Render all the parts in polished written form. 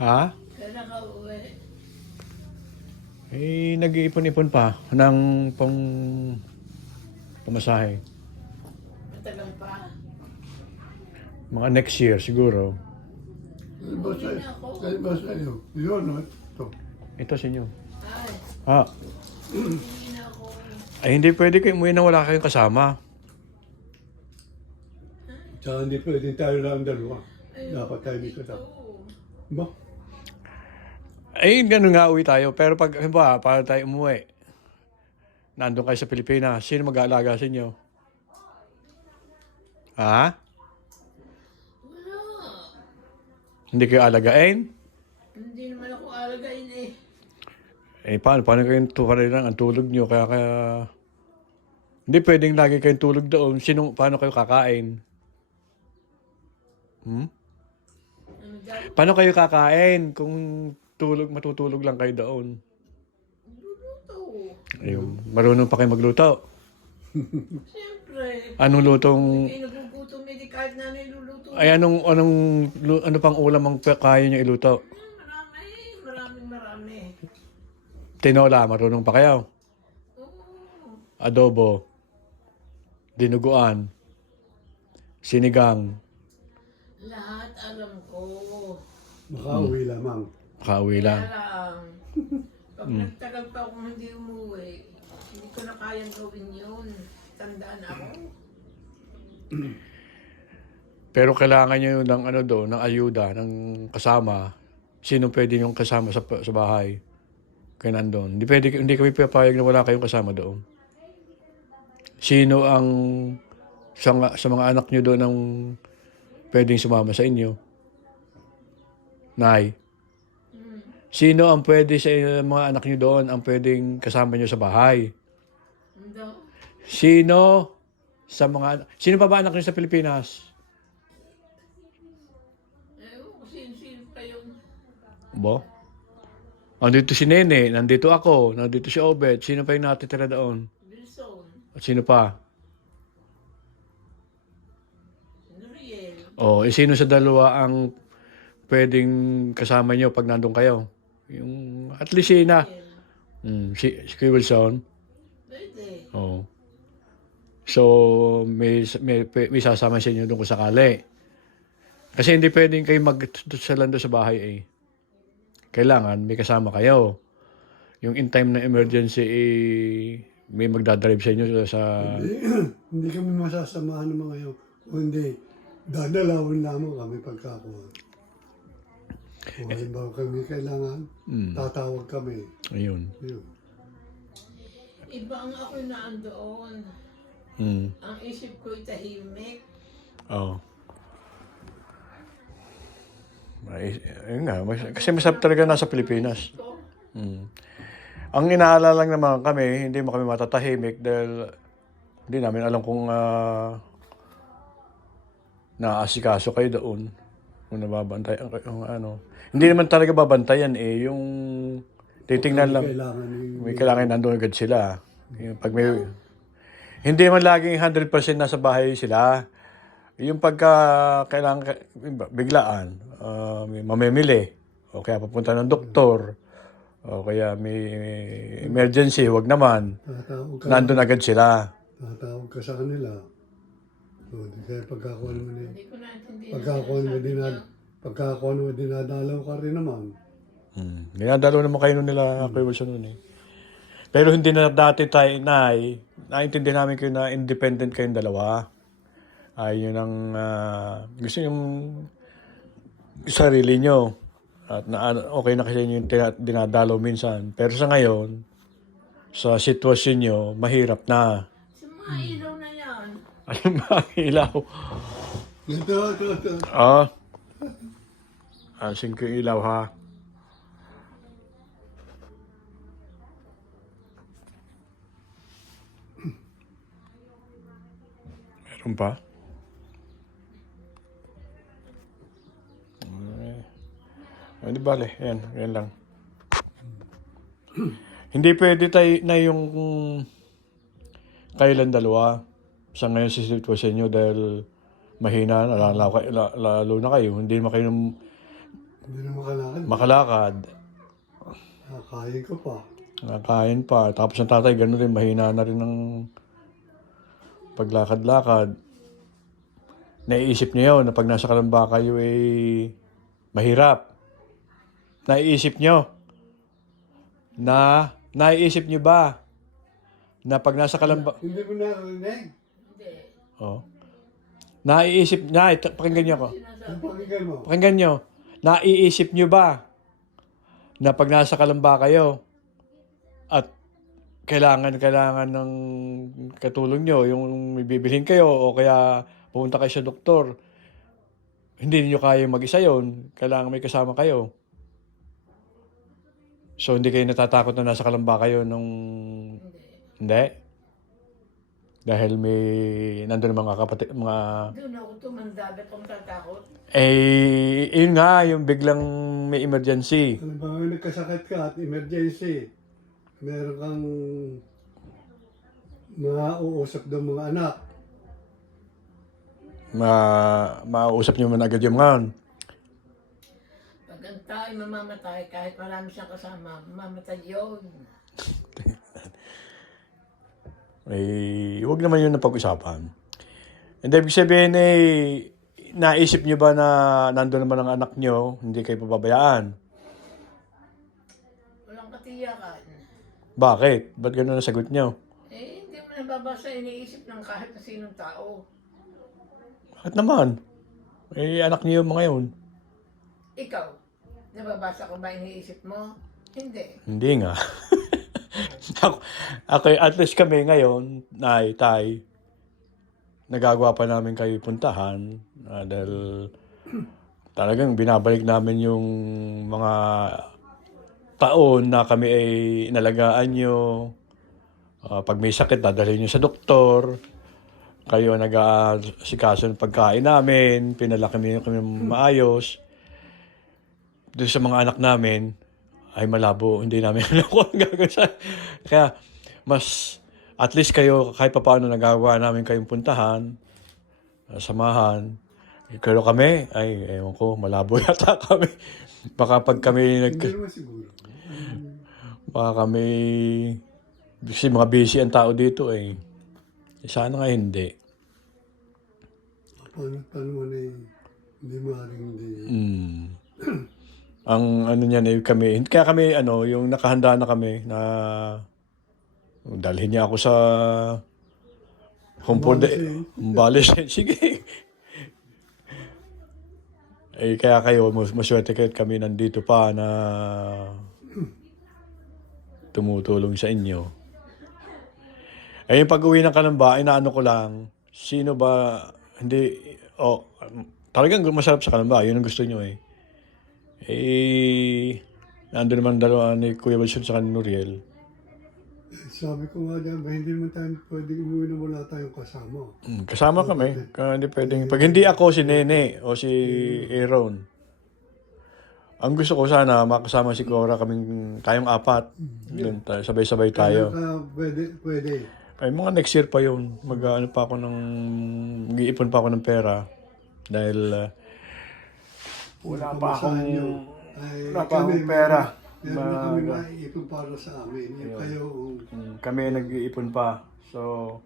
Ha? Kailan ka uwi? Eh, nag-iipon-ipon pa ng pang pamasahe. Matagal pa. Mga next year siguro. Uwi na ako. Saan ba sa'yo? Yun, no? Ito. Ito sa inyo. Ay, Ha? uwi na ako. Ay, hindi pwede kayo umuwi na wala kayong kasama. Tsaka hindi pwede tayo lang dalawa. Ay, Dapat tayo dito. oo. Ba? Ay, ganun nga uwi tayo. Pero pag, halimbawa, para tayo umuwi, nandun kayo sa Pilipinas, sino mag-aalaga sa inyo? Ha? Wala. Hindi kayo alagain? Hindi naman ako alagain eh. Eh, paano kayong lang ang tulog nyo? Kaya, hindi pwedeng lagi kayong tulog doon. Paano kayo kakain? Hmm? Ano daw? Paano kayo kakain kung matutulog lang kayo doon? Luluto. Ayun, marunong pa kayo magluto. Siyempre. Anong lutong, Ay, nagugutom eh. Kahit na niluluto. ay ano pang ulam ang kaya nyo iluto? Marami. Marami. Tinola, marunong pa kayo? Oo. Adobo, dinuguan, sinigang, Lahat alam ko. Makauwi lamang. kauwi lang. Kaya lang, pag nagtagal pa akong hindi umuwi, hindi ko na kayang gawin yun. Tandaan ako. Pero kailangan nyo ng ano doon, ng ayuda, ng kasama. Sino pwede yung kasama sa bahay? Kaya nandun. Hindi kami papayag na wala kayong kasama doon. Sino ang sa mga anak nyo doon ang pwedeng sumama sa inyo? Nay. Sino ang pwede sa mga anak nyo doon ang pwedeng kasama nyo sa bahay? Hindi. Sino pa ba anak nyo sa Pilipinas? Kung sino pa yun. Bo? Nandito si Nene, nandito ako, nandito si Obet. Sino pa yung natitira doon? Wilson. At sino pa? Nuriel. Sino sa dalawa ang pwedeng kasama nyo pag nandun kayo? Yung, at least si si Kuya Wilson. Pwede. Oh. So, may sasama sa inyo doon kung sakali. Kasi hindi pwedeng kayo magsalando sa bahay eh. Kailangan may kasama kayo. Yung in time na emergency eh, may magdadrive sa inyo sa... Hindi kami masasamahan ng mga yun. O hindi, dadalawin lamang kami pagkakuha. Kung halimbawa kami kailangan, tatawag kami. Ayun. Yun. Iba ang ako na andoon. Mm. Ang isip ko'y tahimik. Oo. Ayun nga, kasi masarap talaga nasa Pilipinas. Ko, Mm. Ang inaalala lang naman kami, hindi mo kami matatahimik dahil hindi namin alam kung naasikaso kayo doon. Kung nababantayan kayo, ano. Hindi naman talaga babantayan eh, yung titingnan lang. Kailangan May kailangan nandun agad sila. Yung pag may, hindi man laging 100% nasa bahay sila. Yung pagka kailangan biglaan, may mamimili, o kaya papunta ng doktor, o kaya may emergency, wag naman. Nandun agad sila. Tatawag ka sa kanila. O, di kaya pagkakuha naman yun. hindi ko naintindihan. Pagkakuha naman dinadalaw ka rin naman. Dinadalo naman kayo nun nila, Kuya Wilson nun eh. Pero hindi na dati tayo, naintindihan namin kayo na independent kayong dalawa. Yun ang gusto yung sarili nyo. At okay na kasi yung dinadalo minsan. Pero sa ngayon, sa sitwasyon nyo, mahirap na. Sa mga ilaw na yan. Ano ba ang ilaw? Ito. Asin ko yung ilaw ha. Meron pa? Hindi bale, yan lang. Hindi pwede tayo na yung kailan dalawa sa ngayon sa sitwasyon nyo dahil mahina na lalo na kayo. Hindi naman kayo Hindi na makalakad. makalakad. Kakain ko pa. Nakakain pa. Tapos ang tatay, gano'n rin, mahina na rin ng paglakad-lakad. Naiisip niyo na pag nasa Kalamba kayo mahirap. Naiisip niyo naiisip niyo ba na pag nasa Kalamba... Hindi mo narinig. Hindi. Oh. Pakinggan niyo ako. Ang pakinggan mo. Pakinggan niyo. Naiisip niyo ba na pag nasa Kalamba kayo at kailangan ng katulong nyo, yung may bibilhin kayo o kaya pumunta kayo sa doktor, hindi niyo kaya mag-isa yun, kailangan may kasama kayo. So hindi kayo natatakot na nasa Kalamba kayo nung... Hindi? Dahil nandun mga kapatid, mga... Doon ako tumanda, ba't akong tatakot? Yun nga, yung biglang may emergency. Ano ba nga nagkasakit ka at emergency? Meron kang mauusap ng mga anak. Mausap niyo man agad yung mga. Pag ang tao ay mamamatay, kahit marami siyang kasama, mamamatay yun. Huwag naman yun na pag-usapan. Hindi, ibig sabihin naisip niyo ba na nandun naman ang anak niyo, hindi kayo pababayaan? Walang katiyakan. Bakit? Ba't gano'n ang sagot niyo? Hindi mo nababasa iniisip ng kahit na sinong tao. Bakit naman? Anak niyo yung mga yun. Ikaw, nababasa ko ba iniisip mo? Hindi. Hindi nga. At least kami ngayon, tay, nagagawa pa namin kayo puntahan dahil talagang binabalik namin yung mga taon na kami ay inalagaan nyo. Pag may sakit, dadalhin nyo sa doktor. Kayo ang nag-aasikaso ng pagkain namin. Pinalaki kami maayos. Doon sa mga anak namin, ay malabo. Hindi namin alam kung ang gagawin sa... Kaya, at least kayo, kahit pa paano nagagawa namin kayong puntahan, samahan. Pero kami, ewan ko, malabo yata kami. Baka pag kami Hindi naman siguro. baka kami, kasi mga busy ang tao dito Sana nga hindi. Paano mo na hindi maaaring hindi. Ang ano niyan kami, kaya kami yung nakahanda na kami na dalhin niya ako sa home for the sige. Kaya kayo, maswerte kayo at kami nandito pa na tumutulong sa inyo. Yung pag-uwi ng Kalamba, inaano ko lang, sino ba, talagang masarap sa Kalamba, yun ang gusto nyo nandun naman dalawa ni Kuya Wilson sa Nuriel. Sabi ko nga dyan, hindi naman tayo pwedeng umuwi na wala tayong kasama. Kasama kami. Hindi pwedeng. Pag hindi ako, si Nene o si Aaron. Ang gusto ko sana, makasama si Cora tayong apat. Doon tayo, sabay-sabay tayo. Pwede. Mga next year pa yun. Mag-iipon pa ako ng pera. Dahil wala pa akong pera. Meron na kami maiipon para sa amin. Kami nag-iipon pa. So,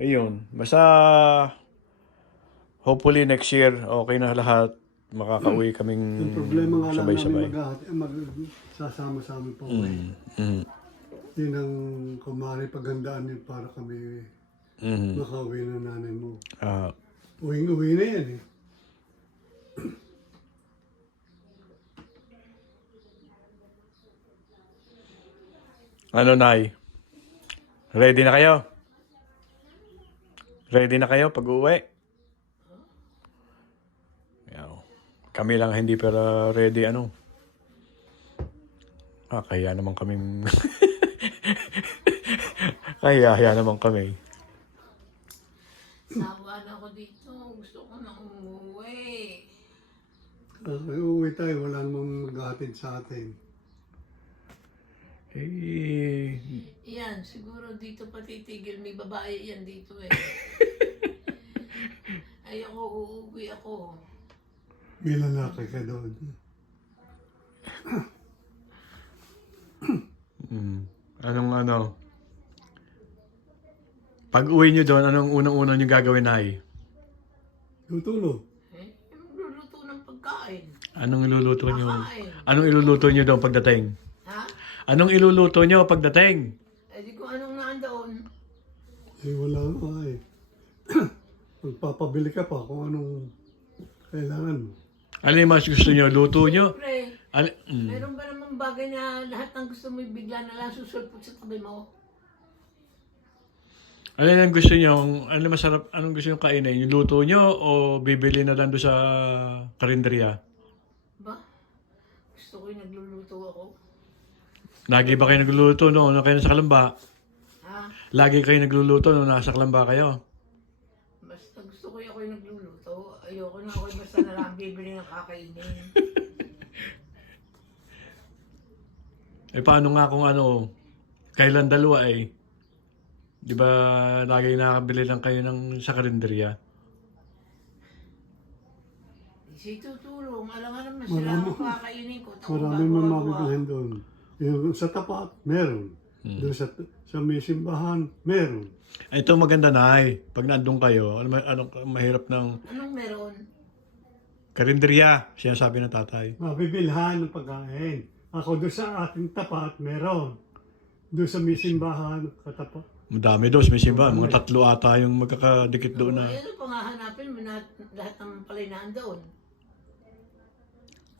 ayun. Basta, hopefully next year, okay na lahat. Makakauwi kaming Yung problema nga lang sabay-sabay. namin magsasama-sama pa uwi. Yun ang kumari paghandaan yun para kami makauwi ng nanay mo. Uwing-uwi na yan Ano, Nay? Ready na kayo? Ready na kayo pag-uwi? Kami lang hindi pero ready kaya naman kaming... kaya naman kami. Sawa na ako dito. Gusto ko na umuwi. Uwi tayo, wala namang maghahatid sa atin. Yan, siguro dito pa titigil. May babae yan dito Ayoko, uuwi ako. may lalaki ka doon. Anong ano? Pag uwi nyo doon, anong unang-unang nyo gagawin, Nay? Tutulog. Magluluto ng pagkain. Anong iluluto nyo? Kakain. Anong iluluto nyo doon pagdating? Ha? Anong iluluto nyo pagdating? Eh di ko anong nandoon. Wala nga eh. Magpapabili ka pa kung anong kailangan mo. Ano yung mas gusto nyo? Luto nyo? Pre, Mm. meron ba namang bagay na lahat ng gusto mo bigla na lang susulpot sa tabi mo? Ano yung gusto nyo? Ano masarap? Anong gusto nyo kainin? Yung luto nyo o bibili na lang doon sa karinderya? Ba? Gusto ko yung nagluluto ako. Lagi ba kayo nagluluto no? Kayo nasa Kalamba? Ha? Lagi kayo nagluluto no? Nasa Kalamba kayo? Basta gusto ko yung nagluluto. Ayoko na ako basta na lang bibili ng kakainin. Eh paano nga kung ano? Kailan dalawa eh? Di ba lagi nakabili lang kayo ng sa karinderya? Di siya tutulong. Alam nga naman sila ang kakainin ko. Marami man mabibilhin doon. Yung sa tapat, meron. Doon sa may simbahan, meron. Ito maganda na pag nandun kayo, anong mahirap ng Anong meron? karinderya, sinasabi ng tatay. Mabibilhan ng pagkain. Ako doon sa ating tapat, meron. Doon sa may simbahan, katapat. Madami doon, may simbahan. Mga 3 ata yung magkakadikit doon na. Ay, ano pa nga hanapin mo na lahat ng palay na andoon?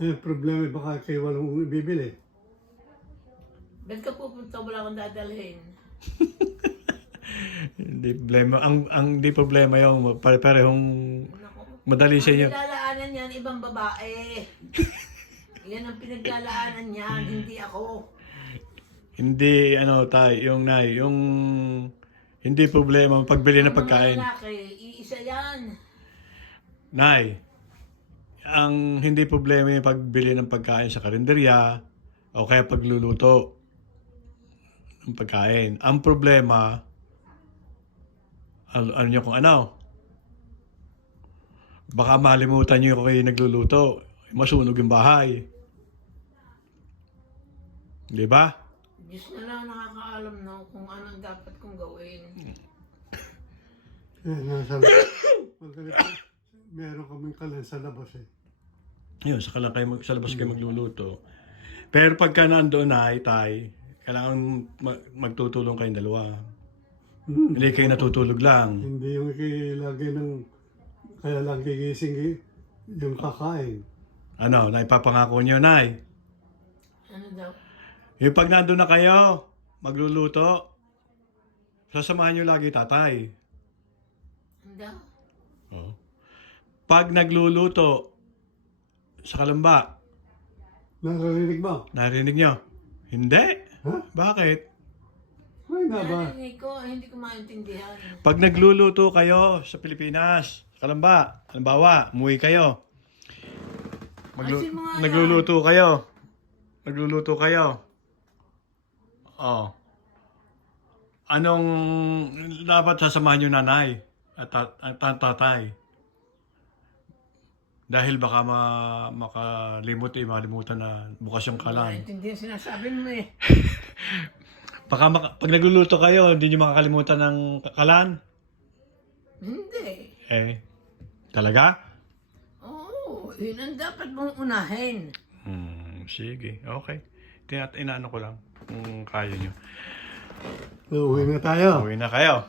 Eh, problema baka kayo walang bibili. Ba't ka pupunta wala akong dadalhin? Hindi problema. Ang di problema yung pare-parehong Naku. madali sa Ang inyo. pinaglalaanan niyan, ibang babae. Yan ang pinaglalaanan niyan, hindi ako. Hindi, ano, yung Nay, yung hindi problema ang pagbili ng Ang mga pagkain. lalaki, iisa yan. Nay, ang hindi problema yung pagbili ng pagkain sa karinderya o kaya pagluluto ng pagkain. Ang problema, ano nyo kung ano, baka malimutan nyo kung kayo nagluluto, masunog yung bahay. Di ba? Diyos na lang nakakaalam no, kung anong dapat kong gawin. Eh, meron kaming kalan sa labas eh. Yun, saka lang kayo sa labas kayo magluluto. Pero pagka nandoon na, tay, kailangan magtutulong kayong dalawa. Hindi kayo natutulog lang. Hindi yung lagi ng, kaya lang gigising yung kakain. Ano, naipapangako nyo, Nay. Ano daw? Yung pag nandun na kayo, magluluto, sasamahan nyo lagi tatay. Ano daw? Oh. Pag nagluluto sa Kalamba, Naririnig mo? narinig nyo? Hindi. Ha? Bakit? Ay na ba? Narinig ko, hindi ko maintindihan. Pag nagluluto kayo sa Pilipinas, sa Kalamba, halimbawa, umuwi kayo. Ayusin mo nga yan. Nagluluto kayo. Nagluluto kayo. Oh. Anong dapat sasamahan yung nanay at tatay? Dahil baka makalimutan na bukas yung Hindi ko kalan. maintindihan sinasabi mo eh. Baka pag nagluluto kayo, hindi nyo makakalimutan ng kalan? Hindi. Eh, talaga? Oo, yun ang dapat mong unahin. Sige, okay. Inaano ko lang kung kaya nyo. Uwi na tayo. Uwi na kayo.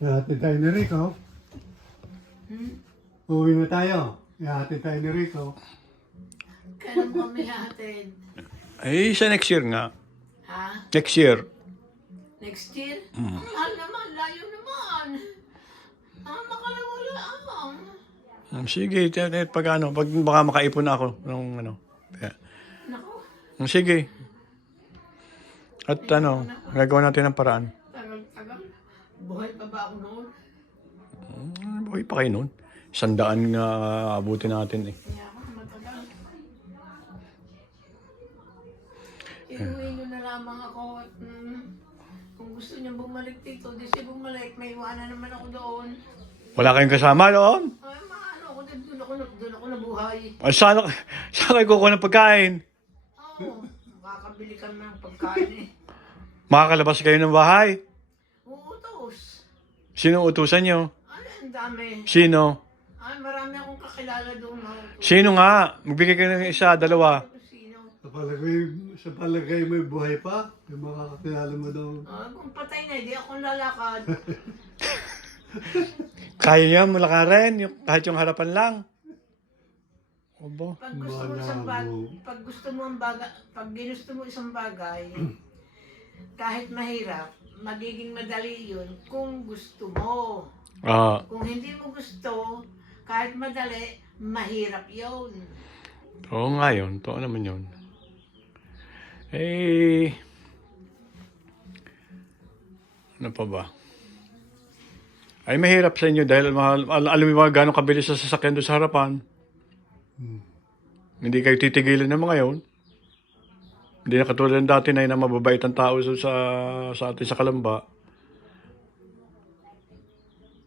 Ihatid tayo ni Rico. Uwi na tayo. Ihatid tayo ni Rico. Kailan mo kami hatid? Ay, sa next year nga. Ha? Next year. Next year? Ang mahal naman, layo naman. Makalawala ang. Sige, pag baka makaipon na ako ng ano. Yeah. Naku, Sige. At gagawa natin ng paraan. tagal-tagal. Buhay pa ba ako noon? Buhay pa kayo nun. 100 nga abutin natin eh. Kaya ako matagal. Iuwi nyo na lamang ako at kung gusto niya bumalik dito, di siya bumalik. May iwanan naman ako doon. Wala kayong kasama doon? Ay, maano ako din doon doon ako nabuhay. Saan kayo kukuha ng pagkain? Oo, makakabili kami ng pagkain eh. Makakalabas kayo ng bahay? Uutos. Sino utusan nyo? Ay, ang dami. Sino? Ay, marami akong kakilala doon. Sino nga? Magbigay kayo ng isa, dalawa. Sino? Sa palagay may buhay pa? Yung mga kakilala mo daw. Ah, kung patay na, hindi akong lalakad. Kaya niya, malakarin. Kahit yung harapan lang. Obo. Pag gusto mo isang bagay, pag gusto mo ang bagay, pag ginusto mo isang bagay, kahit mahirap, magiging madali yun kung gusto mo. Ah, Kung hindi mo gusto, kahit madali, mahirap yun. oo nga yun. Totoo naman yun. Eh, ano pa ba? Ay, mahirap sa inyo dahil alam mo ba gano'ng kabilis sa sasakyan doon sa harapan? Hindi kayo titigilan ng mga yun. Hindi na katulad ng dati na mababait ang tao sa atin sa Kalamba.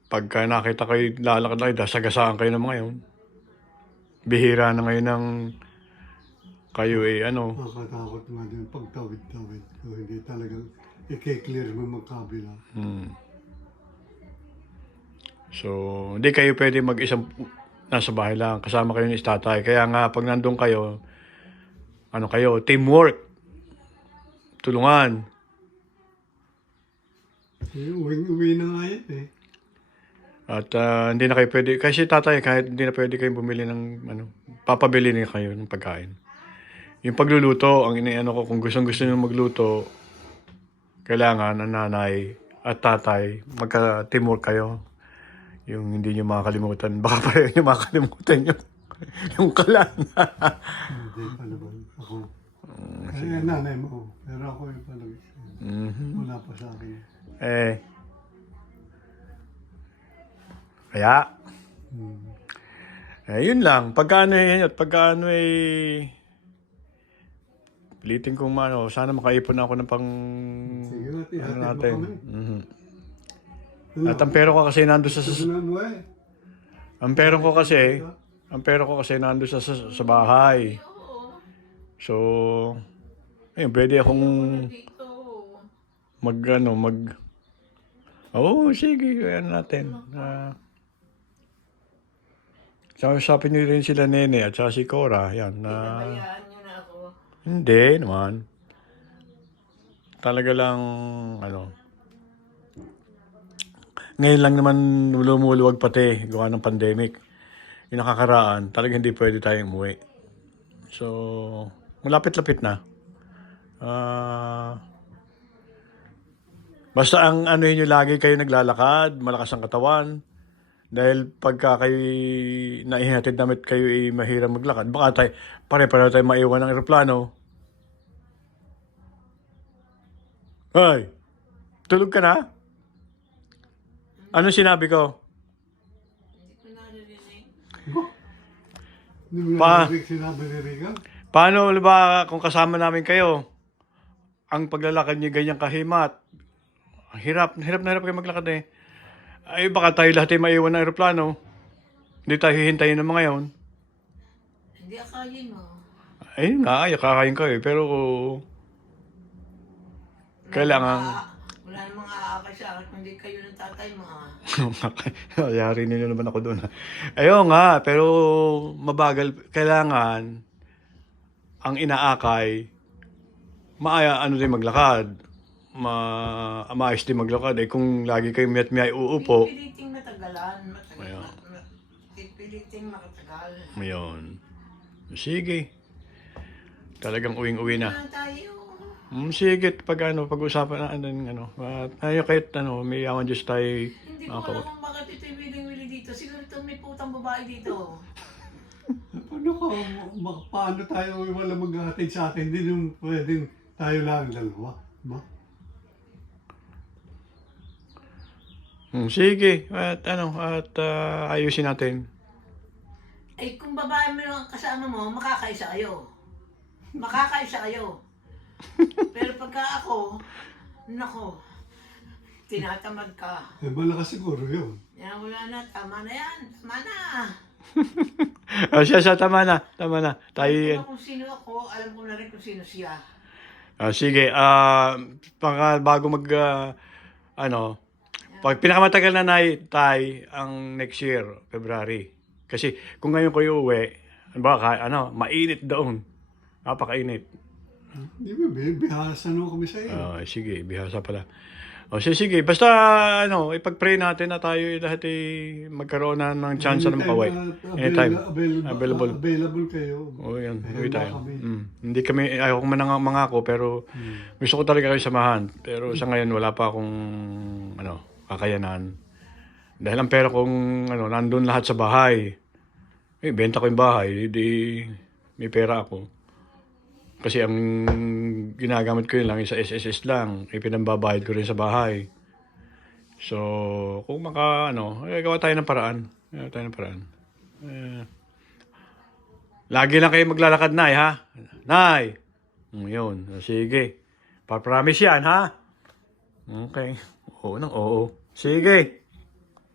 Pagka nakita kayo, lalakad na kayo, sagasaan kayo ng mga yun. Bihira na ngayon ng kayo Nakakatakot nga din pagtawid-tawid. Kung hindi talagang i-clear mo magkabila. So, hindi kayo pwede mag-isang nasa bahay lang. Kasama kayo ni tatay. Kaya nga, pag nandun kayo, kayo, teamwork. Tulungan. Uwi na nga yan eh. At hindi na kayo pwede, kasi tatay, kahit hindi na pwede kayong bumili ng, papabili na kayo ng pagkain. Yung pagluluto, ang iniano ko, kung gusto nyo magluto, kailangan ang nanay at tatay, magka-teamwork kayo. Yung hindi nyo makakalimutan. Baka pa rin nyo makakalimutan yung kalan. Hindi pa naman. Ako. Kaya nanay mo. Pero ako yung palagi. Wala pa sa akin. Kaya, yun lang. Pagkaano pilitin kong sana makaipon ako ng pang, Sige natin, hatid mo natin. kami. At ang pera ko kasi nandun Tunan mo eh. ang pera ko kasi nandun sa bahay. Oo, So, ayun, pwede akong dito. sige, kaya natin. Usapin niyo rin sila Nene at saka si Cora. Yan, Pinabayaan nyo na ako. hindi naman. Talaga lang, ngayon lang naman lumuluwag pati, gawa ng pandemic. Yung nakakaraan, talagang hindi pwede tayong umuwi. So, malapit-lapit na. Basta ang nyo lagi kayo naglalakad, malakas ang katawan. Dahil pagka kayo naihatid damit kayo mahirap maglakad, baka pare-pareho tayo maiwan ng eroplano. Hoy, tulog ka na? Ano sinabi ko? Hindi ko naririnig. Hindi mo narinig sinabi ni Rica? Paano ba kung kasama namin kayo? Ang paglalakad niyo ganyang kahimat. Ang hirap na hirap kayo maglakad eh. Ay baka tayo lahat ay maiwan ng eroplano. Hindi tayo hihintayin ng mga yon. Hindi akayin mo. Ayun nga, kakain ko eh. Pero kailangan Wala namang aakay sa akin, kundi kayo ng tatay mo yari nila naman ako doon. Ayun nga, pero mabagal. Kailangan ang inaakay din maglakad. Maayos din maglakad. Eh kung lagi kayo may uupo. Pipiliting matagalan. Ayun. Pipiliting makatagal. Ayun. Sige. Talagang uwing-uwi na. Wala tayo. Sige, pag-usapan na kahit may yaman Diyos tayo. Hindi ko alam kung bakit ito'y wiling-wili dito. Siguro ito may putang babae dito. Paano tayo wala maghahatid sa atin? Hindi naman pwedeng tayo lang dalawa. Ba? Sige, at ayusin natin. Eh kung babae mo yung kasama mo, makakaisa kayo. Makakaisa kayo. Pero pagka ako, nako, tinatamad ka. Malakas siguro yun. Yan, wala na. Tama na yan. Tama na. Siya, tama na. Tayo Alam yan. ko kung sino ako, alam ko na rin kung sino siya. Sige, bago pag pinakamatagal na tay, ang next year, February. Kasi kung ngayon ko uuwi, mainit doon. Napakainit. Di ba, bihasa no kami sa iyo. Sige, bihasa pala. Sige, basta ipag-pray natin na tayo lahat magkaroon na ng chance na makauwi. Anytime. Available. Available kayo. Yan, Ayun uwi na tayo. kami. Hindi kami, ayaw ko mangako, pero gusto ko talaga kayo samahan. Pero sa ngayon, wala pa akong, kakayanan. Dahil ang pera kong, nandun lahat sa bahay. Benta ko yung bahay, di may pera ako. Kasi ang ginagamit ko yun lang, sa SSS lang. Pinambabayad ko rin sa bahay. So, kung gawa tayo ng paraan. Lagi lang kayo maglalakad, Nay, ha? Nay! Yun, sige. Pa-promise yan, ha? Okay. Oo. Sige.